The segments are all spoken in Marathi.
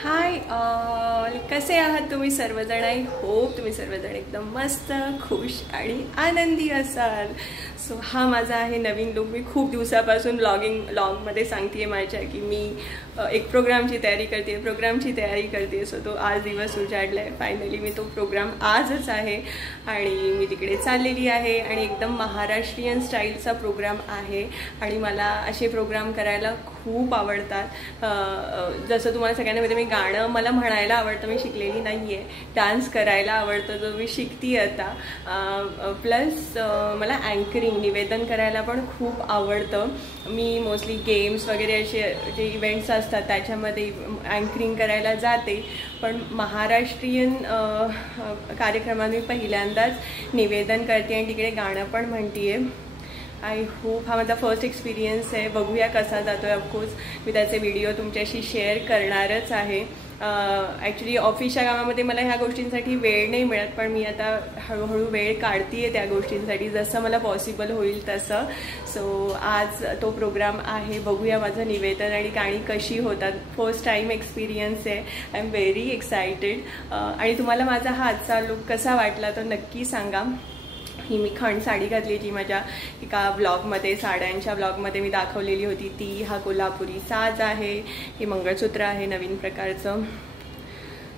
हाय ऑल, कसे आहात तुम्ही सर्वजण? आय होप तुम्ही सर्वजण एकदम मस्त, खुश आणि आनंदी असाल. सो हा माझा आहे नवीन लुक. मी खूप दिवसापासून लॉगमध्ये सांगते माझ्या की मी एक प्रोग्रामची तयारी करते. सो तो आज दिवस उजाडला आहे. फायनली मी तो प्रोग्राम आजच आहे आणि मी तिकडे चाललेली आहे आणि एकदम महाराष्ट्रीयन स्टाईलचा प्रोग्राम आहे आणि मला असे प्रोग्राम करायला खूप आवडतात. जसं तुम्हाला सगळ्यांना माहिती, मी गाणं मला म्हणायला आवडतं, मी शिकलेली नाही आहे. डान्स करायला आवडतं, जो मी शिकते आता. प्लस मला अँकरिंग, निवेदन करायला पण खूप आवडतं. मी मोस्टली गेम्स वगैरे असे जे इव्हेंट्स असतात त्याच्यामध्ये अँकरिंग करायला जाते. पण महाराष्ट्रीयन कार्यक्रमात मी पहिल्यांदाच निवेदन करते आणि तिकडे गाणं पण म्हणते आहे. आय होप हा माझा फर्स्ट एक्सपिरियन्स आहे. बघूया कसा जातो आहे. ऑफकोर्स मी त्याचे व्हिडिओ तुमच्याशी शेअर करणारच आहे. ॲक्च्युली ऑफिसच्या कामामध्ये मला ह्या गोष्टींसाठी वेळ नाही मिळत, पण मी आता हळूहळू वेळ काढते आहे त्या गोष्टींसाठी, जसं मला पॉसिबल होईल तसं. सो आज तो प्रोग्राम आहे. बघूया माझं निवेदन आणि गाणी कशी होतात. फर्स्ट टाईम एक्सपिरियन्स आहे. I am very excited. आणि तुम्हाला माझा हा आजचा लुक कसा वाटला तो नक्की सांगा. ही मी खण साडी घातली, जी माझ्या एका ब्लॉगमध्ये, साड्यांच्या ब्लॉगमध्ये मी दाखवलेली होती ती. हा कोल्हापुरी साज आहे. हे मंगळसूत्र आहे नवीन प्रकारचं.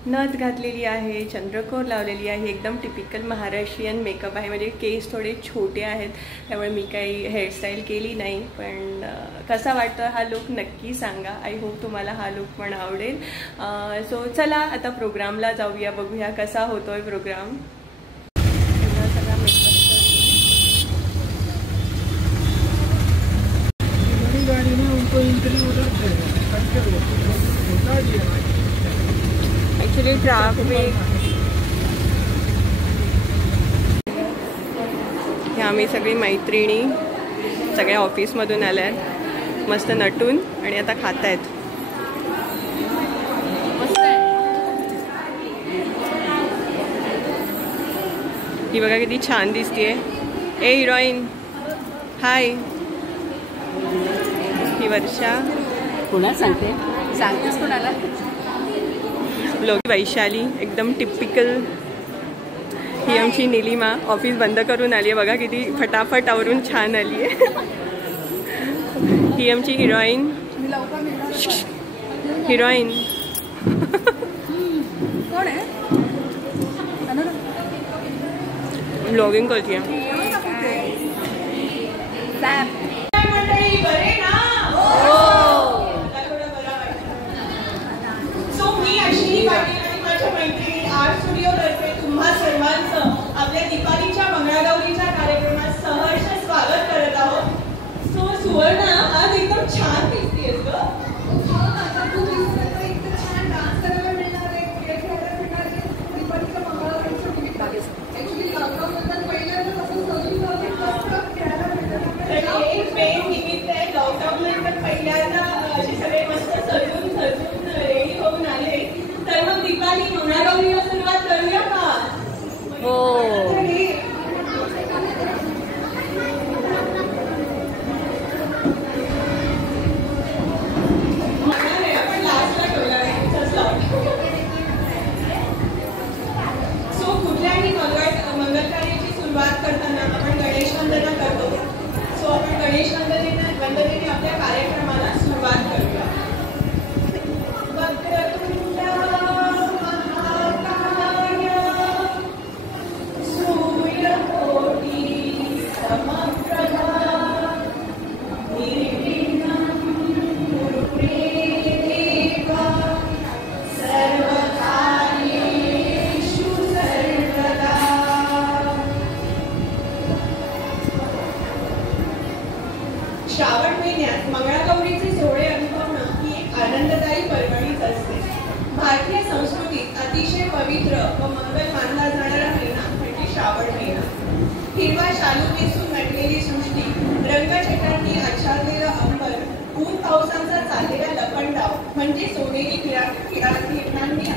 नथ घातलेली आहे, चंद्रकोर लावलेली आहे. एकदम टिपिकल महाराष्ट्रीयन मेकअप आहे. म्हणजे केस थोडे छोटे आहेत त्यामुळे मी काही हेअरस्टाईल केली नाही. पण कसा वाटतो हा लुक नक्की सांगा. आय होप तुम्हाला हा लुक पण आवडेल. सो चला आता प्रोग्रामला जाऊया, बघूया कसा होतोय प्रोग्राम. ॲक्च्युली ट्रॅफिक, हे आम्ही सगळी मैत्रिणी सगळ्या ऑफिसमधून आल्या आहेत, मस्त नटून, आणि आता खात आहेत. ही बघा किती छान दिसतीये. ए हिरोईन, हाय. ही वर्षा. कोणाला सांगतेस कोणाला? वैशाली, एकदम टिपिकल. ही आमची निलिमा, ऑफिस बंद करून आली आहे. बघा किती फटाफट आवरून छान आली आहे. ही आमची हिरोईन. कोण आहे? ब्लॉगिंग करते. आर्ट स्टुडिओ तर्फे तुम्हा सर्वांचं आपल्या दीपालीच्या मंगळागौरीच्या कार्यक्रमात सहर्ष स्वागत करत आहोत. सो सुवर्ण, आज एकदम छान दिसतेस ग. छान डान्स करायला मिळणार आहे, खेळ खेळायला मिळणार आहे दीपालीच्या मंगळागौरीच्या निमित्ताने. ऍक्च्युली लॉकडाऊन पहिल्यांदा असं सगळी खेळायला मिळणार. एक मेन निमित्त आहे. लॉकडाऊन नंतर पहिल्यांदा असे सगळे मस्त सजून रेडी होऊन आले. तर मग दीपाली, मंगळागौरीला सुरुवात करूया का? हो. आपण लास्टला ठेवला आहे. सो कुठल्याही मंगल कार्याची सुरुवात करताना आपण गणेश वंदना करतो. सो आपण गणेश वंदनेने आपल्या कार्यक्रमाला सुरुवात करूया. श्रावण महिन्यात मंगळागौरीचे सोहळे अनुभवणं ही एक आनंददायी पर्वणीच असते. भारतीय संस्कृतीत अतिशय पवित्र व मंगल मानला जाणारा महिना म्हणजे श्रावण महिना. हिरवा शालू नेसून नटलेली सृष्टी, रंगछटांनी आच्छादलेलं अंबर, ऊन पावसांचा चाललेला लपंडाव म्हणजे सोनेरी किरणांनी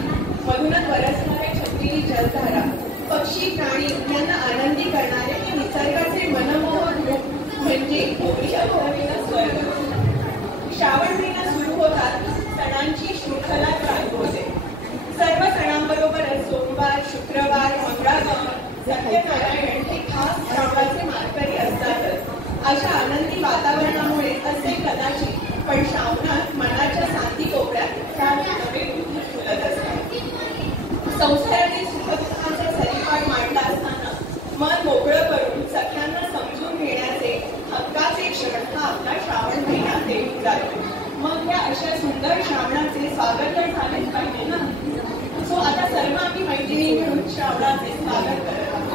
मधूनच बरसणारे छत्रीची जलधारा, पक्षी प्राणी यांना आनंदी करणारे हे निसर्गाचे मनमोहक रूप म्हणजे ओडिशा स्वर्ग. श्रावण महिना सुरू होतात सणांची शृंखला चालू होते. संसारातील सुखदुःखाचा सरीपाट मांडला असताना मन मोकळं करून सख्यांना समजून घेण्याचे हक्काचे क्षण हा आपला श्रावण महिना देऊन जातो. मग या अशा सुंदर श्रावणाचे स्वागत तर झालेच पाहिजे ना. सो आता सर्व आम्ही मैत्रिणी मिळून श्रावणाचे स्वागत करत आहोत.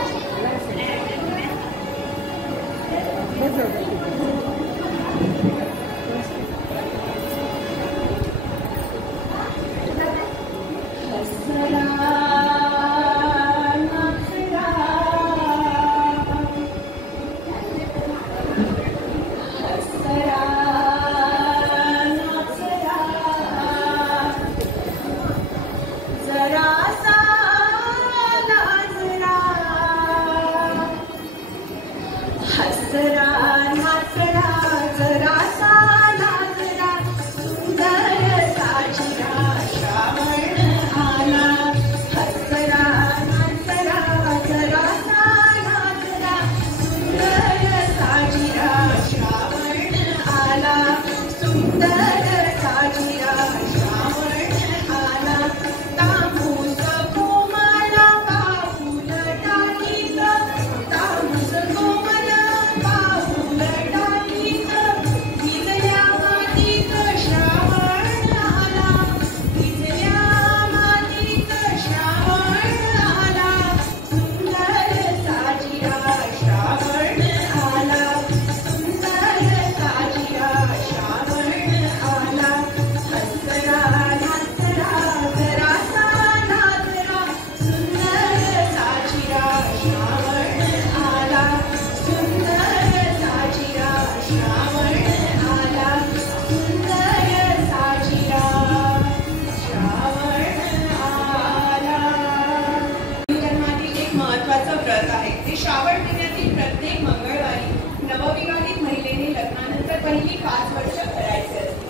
श्रावण महिन्यातील प्रत्येक मंगळवारी नवविवाहित महिलेने लग्नानंतर पहिली 5 वर्ष करायचे असते.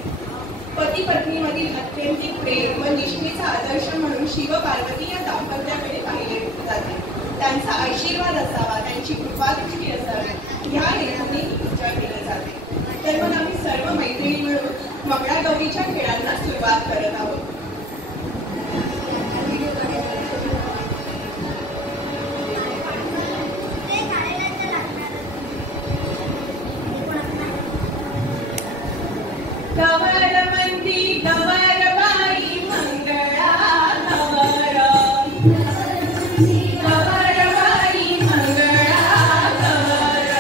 पती पत्नीमधील अत्यंतिक प्रेम व निष्ठेचा आदर्श म्हणून शिव पार्वती या दाम्पत्याकडे पाहिले जाते. त्यांचा आशीर्वाद असावा, त्यांची कृपादृष्टी असावी ह्या हेतूने पूजा केली जाते. तर मग आम्ही सर्व मैत्रिणी मिळून मंगळागौरीच्या खेळांना सुरुवात करत आहोत. गवरमंदी गवरबाई मंगळा गवर, गवरबाई मंगळा गवर,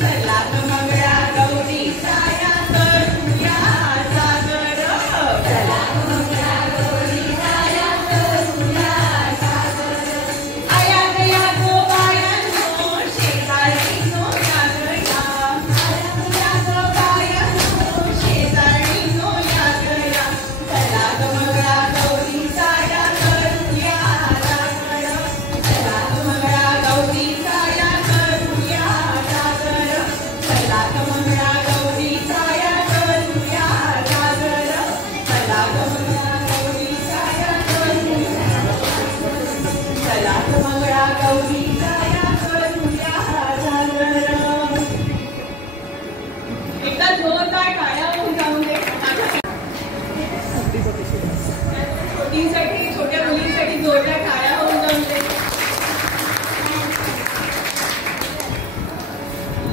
चला ग मंगळा गौरी साया करूया सागर, चला ग मंगळा गौरी साया करूया सागर. आया गया गो बायांनो शेजारीनो या गया, आया गया गो बायांनो शेजारीनो या गया, चला ग मंगळा गौरी साया करूया सागर, चला ग मंगळा गौरी साया करूया सागर, चला ग मंगळा गौरी साया करूया सागर, चला ग मंगळा गौरी साया करूया, चला ग मंगळा गौरी साया करूया सागर. एकदा जोरदार टाळ्या होऊन जाऊन दे. छोटींसाठी, छोट्या मुलींसाठी जोरदार टाळ्या होऊन जाऊन दे.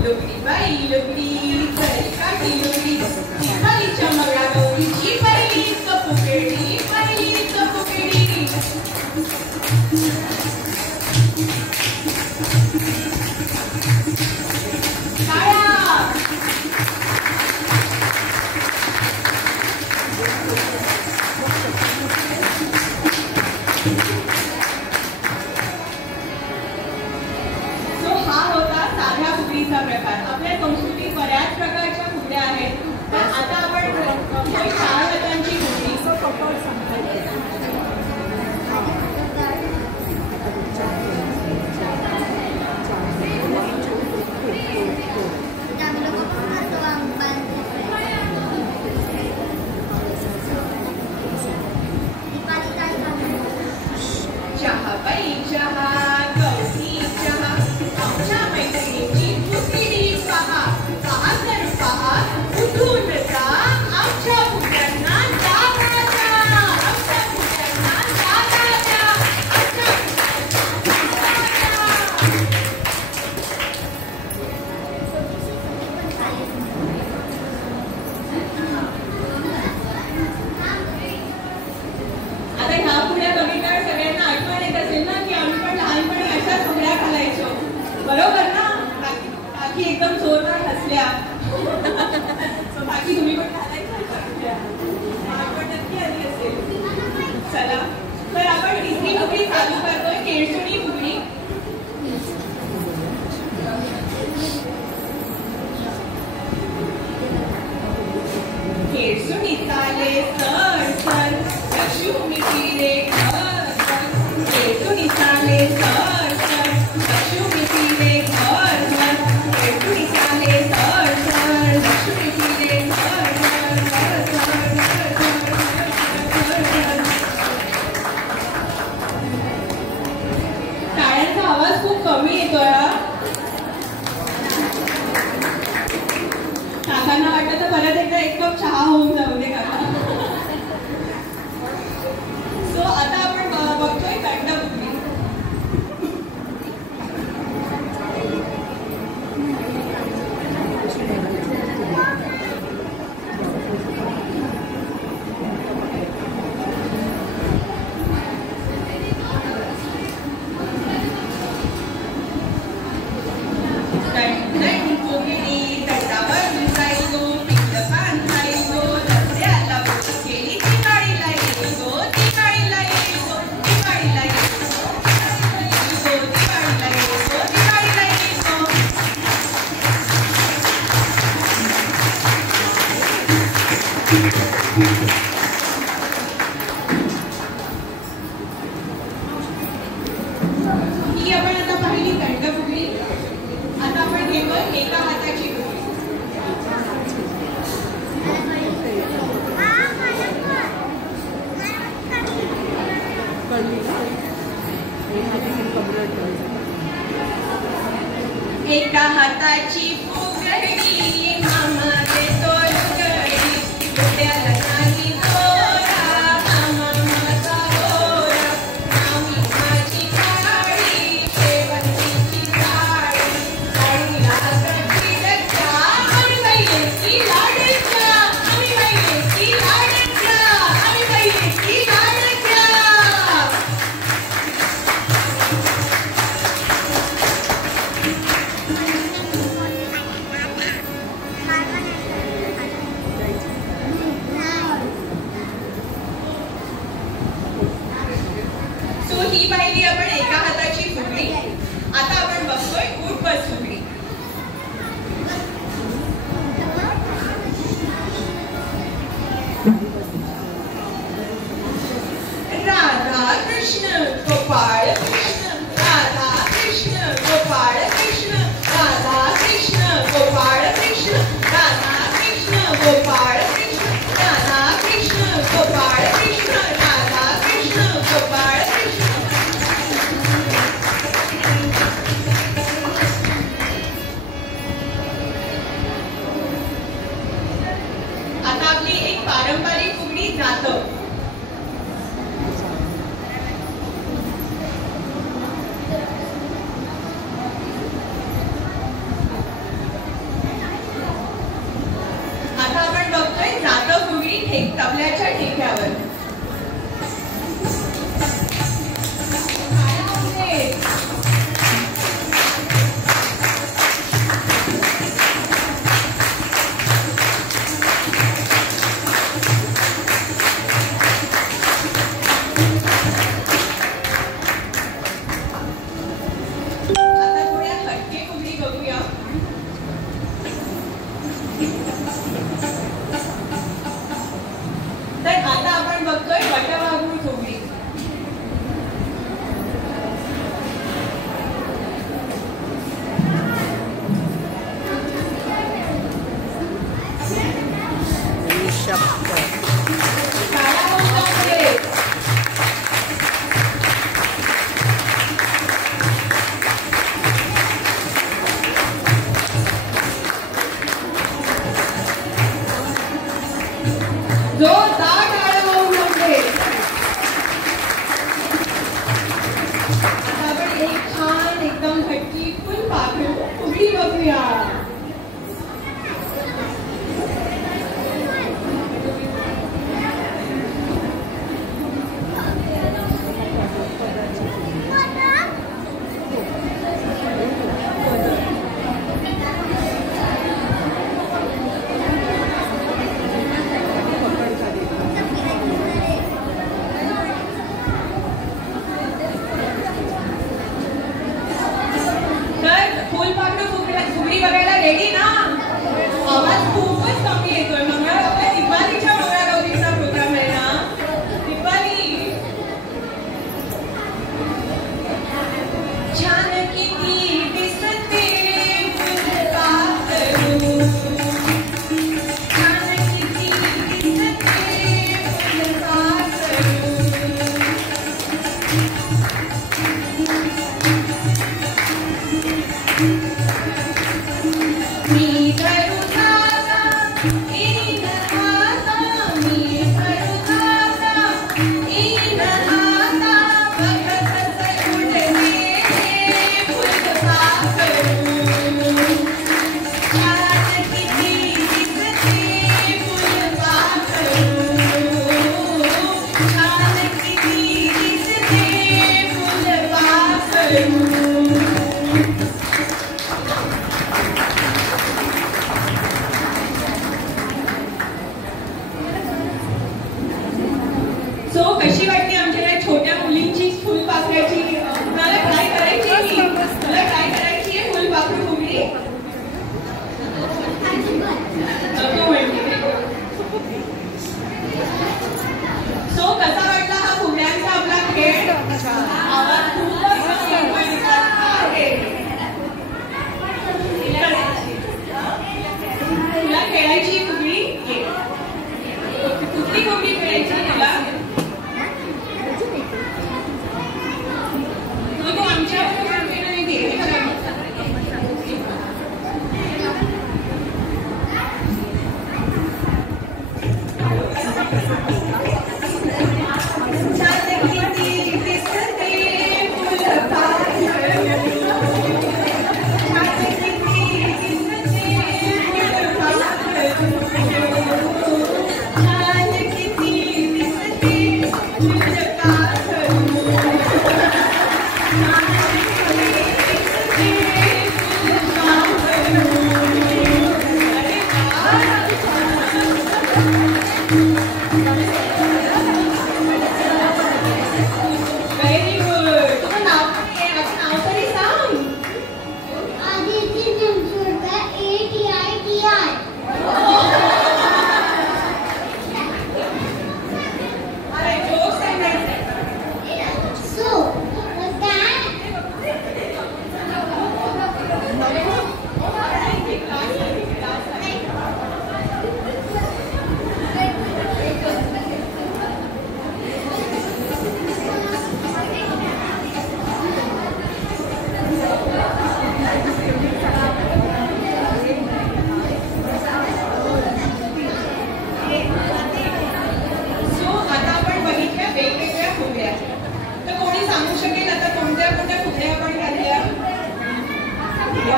लुगडी बाई लुगडी चली काठी लुगडी, दिवाळीच्या मंगळा गौरीची पहिलीच फुगडी, पहिलीच फुगडी. टाळ्या. सो हा होता साध्या फुगडीचा प्रकार. आपल्या संस्कृतीत बऱ्याच प्रकारच्या फुगड्या आहेत, पण आता आपण शाळागतांची फुगडी चहा बाई चहा गौरी चहा, आमच्या मैत्रिणीची फुगडी पहा, पहा तर पहा, उठून जा आमच्या फुगड्या बरोबर ना? काकी एकदम जोरदार हसल्या. So, काकी तुम्ही पण घालायचं पण नक्की आली असेल. चला तर आपण तिसरी फुगडी चालू करतोय, केळसुणी फुगडी. केळसुणी चाले सर सर लक्ष्मी फिरे घर घर. केळसुणी चाले सर सर लक्ष्मी फिरे घर घर. केळसुणी चाले सर सर लक्ष्मी फिरे घर घर घर घर घर घर. टाळ्यांचा आवाज खूप कमी येतोय. काकांना वाटतं तर परत एकदा एक कप चहा होऊन जाऊ दे काका. सो आता आपण बघतोय दंडफुगडी. ही आपण आता पाहिली दंडफुगडी. आता आपण घेतोय एका हाताची फुगडी. एका हाताची फुगडी मामा देतो लुगडी. डोक्याला नाही दोरा मामा माझा गोरा. आम्ही माझी काळी शेवंतीची काळी. काळीला गठी डक्का आम्ही बाईची लाडक्या. आम्ही बाईची लाडक्या. आम्ही बाईची लाडक्या. सो ही पाहिली आपण एका हाताची फुगडी. आता आपण बघतोय उठ बस फुगडी. राधा कृष्ण गोपाळ कृष्ण. राधा कृष्ण गोपाळ कृष्ण. राधा कृष्ण गोपाळ कृष्ण. राधा कृष्ण गोपाळ कृष्ण. राधा कृष्ण गोपाळ कृष्ण. राधा कृष्ण गोपाळ कृष्ण. आता आपली एक पारंपरिक फुगडी जातं. आता आपण बघतोय जातं फुगडी तबल्याच्या ठेक्यावर. आता थोड्या हटके फुगडी बघूया. तर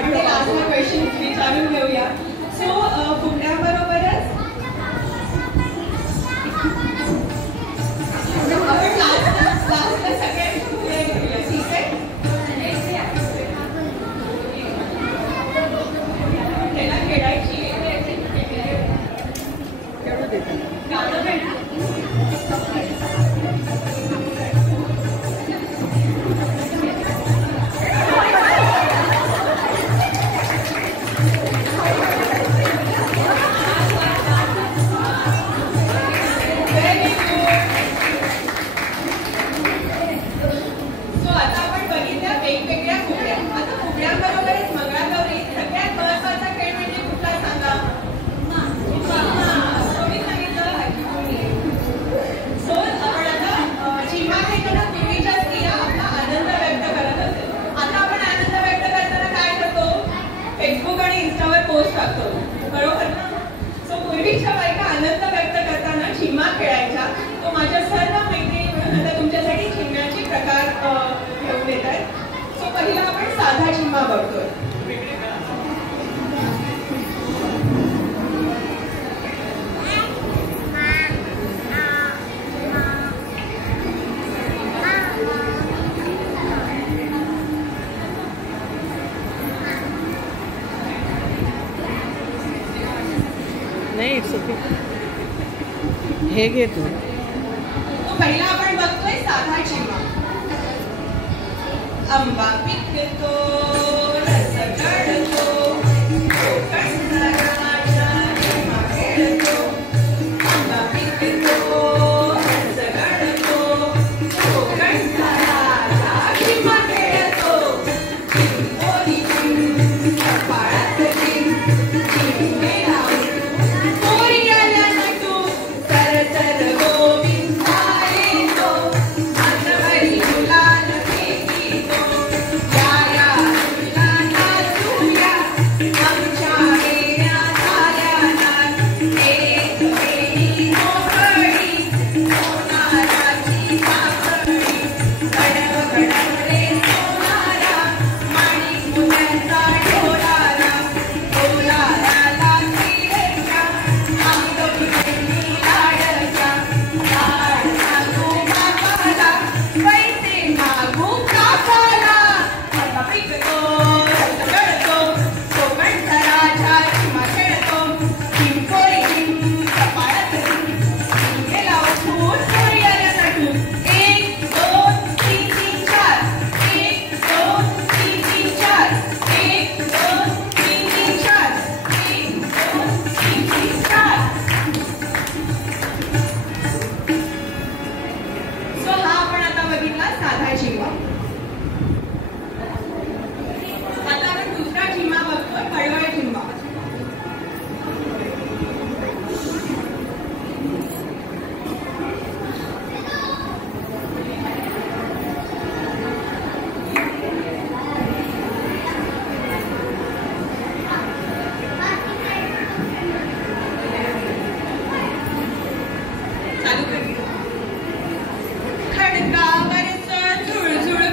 आपण हे लास्टला क्वेश्चन विचारून घेऊया. सो फुगड्याबरोबरच आपण लास्टला सगळ्यांची फुगड्या घेऊया. ठीक आहे. त्याला खेळायची गाणं म्हणा. फेसबुक आणि इन्स्टावर पोस्ट टाकतो, बरोबर ना. सो पूर्वीच्या बायका आनंद व्यक्त करताना झिम्मा खेळायच्या. तो माझ्या सर्व मैत्रिणी म्हणून आता तुमच्यासाठी झिम्म्याचे प्रकार घेऊन येत आहेत. सो पहिला आपण साधा झिम्मा बघतोय. नाही हे घे तू. पहिला आपण बघतोय साधा झिम्मा. आंबा पिकतो रस काढतो कोकणचा राजा झिम्मा खेळतो. आंबा पिकतो रस काढतो कोकणचा राजा झिम्मा खेळतो. चिंबोरी चिंब कपाळात चिंब चिंबे खडकावरचं झुळझुळ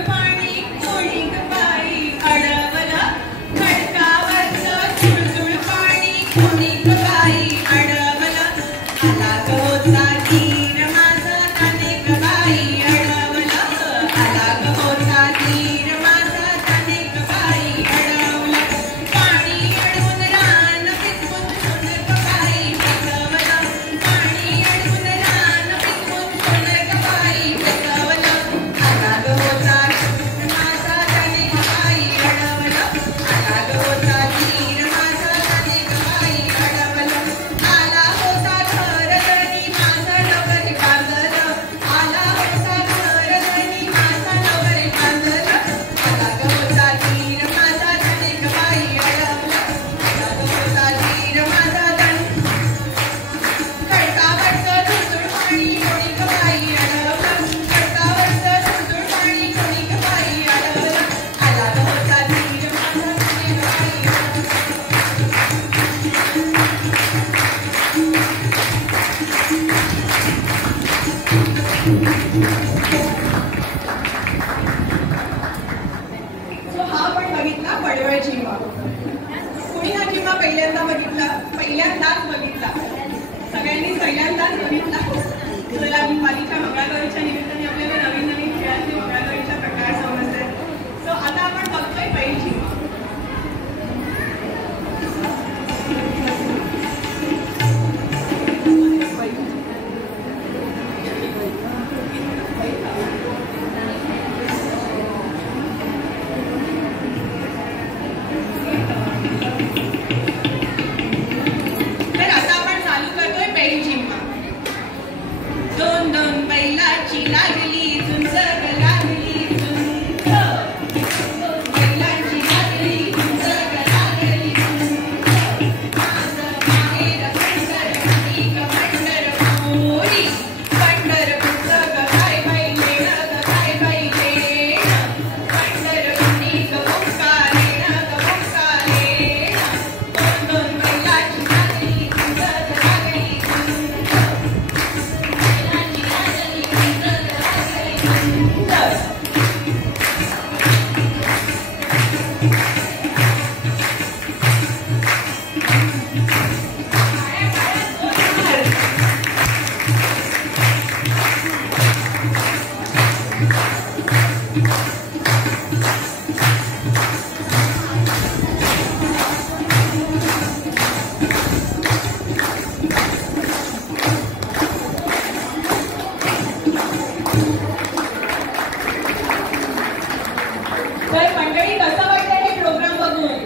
तर मंडळी कसं वाटतं हे प्रोग्राम बघून?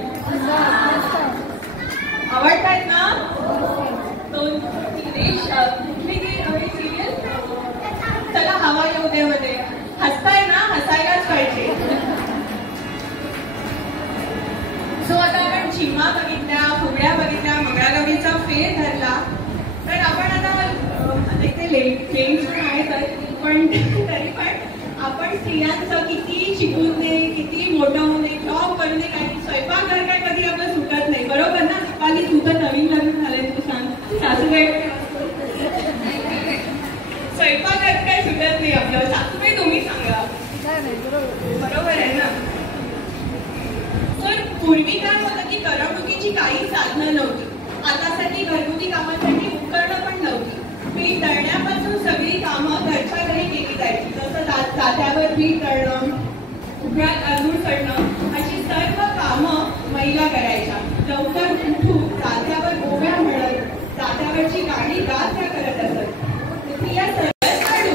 आवडतात ना? कुठली सिरियल? चला हवा येऊ दे मध्ये हसताय ना, हसायलाच पाहिजे. सो आता आपण चिमा बघितल्या, फुगड्या बघितल्या, मंगळागौरीचा फेर धरला. तर आपण आता इथे लेडीज पण आहेत, पण तरी पण आपण स्त्रियांचं किती शिकून दे, किती मोठं होऊ दे, जॉब करून दे, काही स्वयंपाक घर काय कधी आपलं सुटत नाही, बरोबर ना? दीपाली तू तर नवीन लग्न झालंय, तू सांग सासूबाई स्वयंपाक घर काय सुटत नाही आपलं. सासूबाई तुम्ही सांगा, बरोबर आहे ना? तर पूर्वी काय होतं की करमणुकीची काही साधनं नव्हती. आतासाठी घरगुती कामांसाठी उपकरणं पण नव्हती. पीठ दळण्यापासून सगळी कामं घरच्या घरी केली जायची. जसं जात्यावर पीठ दळणं, उघड्यात तांदूळ चढणं अशी सर्व कामं महिला करायच्या. लवकर उठून जात्यावर गोव्या म्हणत जात्यावरची गाणी गात त्या करत असत. स्त्रिया चढू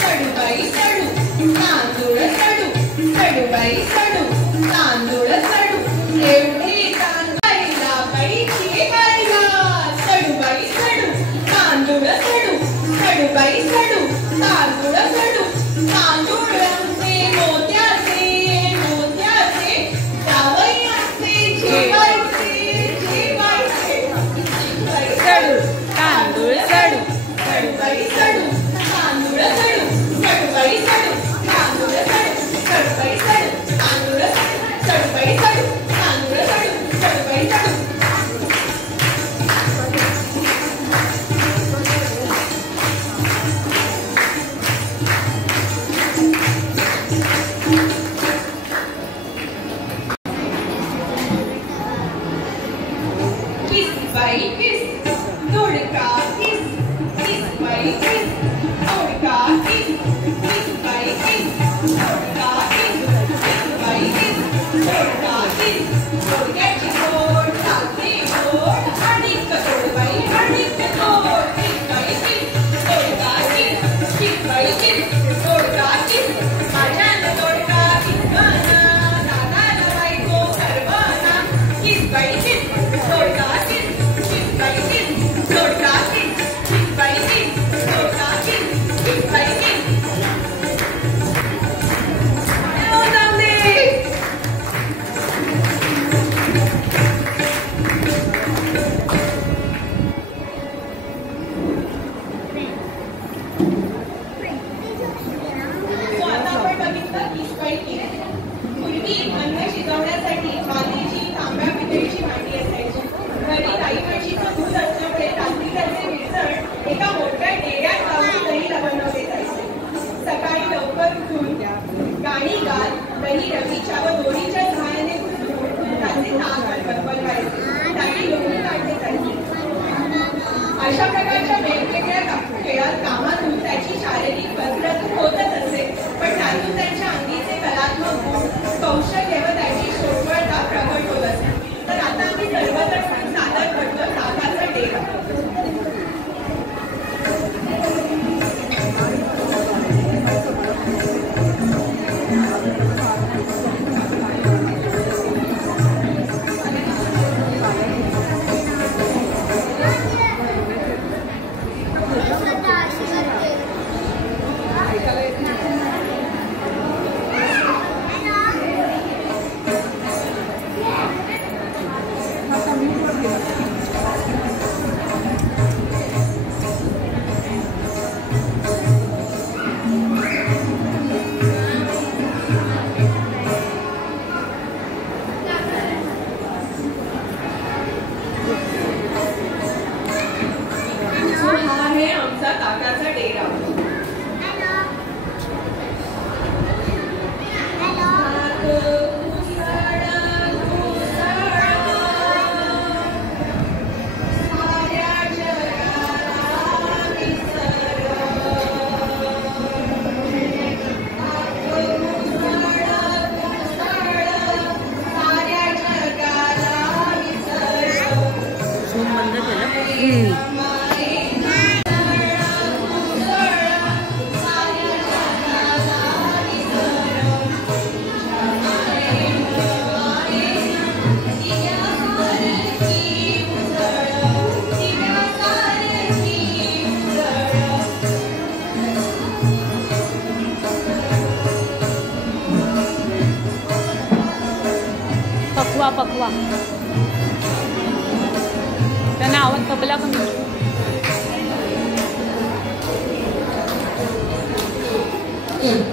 चढूबाई चढू तांदूळ चढू चढूबाई चढू तांदूळ चढू एवढे तांदूळाला बाईची बाईला चढूबाई चढू तांदूळ चढू चढूबाई चढू तांदूळ चढू तांदूळांचे मोत्याचे मोत्याचे जावयाचे जेवायचे जेवायचे चढू तांदूळ चढू चढूबाई चढू तांदूळ चढू चढूबाई चढू तांदूळ चढू चढूबाई चढू तांदूळ चढू चढूबाई चढू तांदूळ चढू चढूबाई चढू. किस बाई किस दोडका किस किस बाई किस दोडका किस किस बाई किस दोडका किस किस बाई किस दोडका किस दोडक्याची गोड लागते गोड आणि कटोड बाई आणि कटोड किस बाई किस दोडका किस किस बाई किस दोडका किस माझ्यानं दोडका किसवाना दादाला बायको करवाना किस बाई किस दोडका किस किस बाई किस दोडका किस किस बाई किस दोडका किस किस बाई किस. हो जाऊ दे. So आता आपण बघितलं किस बाई किस. पूर्वी अन्न शिजवण्यासाठी मातीची तांब्या पितळीची भांडी असायची. घरी गाई म्हशीचं दूध असल्यामुळे रात्री त्याचे मिसळ एका मोठ्या डेऱ्यात लावून दही बनवले जायचे. सकाळी लवकर उठून गाणी गात दही रवीच्या व दोरीच्या सहाय्याने घुसून त्याचे ताक बनवायचे. त्याची लोणी काढली जायची. अशा प्रकारच्या वेगवेगळ्या खेळात कामातून त्याची शारीरिक कसरत होतच असे, पण त्यातून त्यांच्या अंगीचे कलात्मक गुण कौशल्य व त्याची शोभता प्रकट होत असे. तर आता आम्ही सर्वजण सादर करतो ताकाचा डेरा. पकवा पकवा. त्यांना आवाज तबला पण एक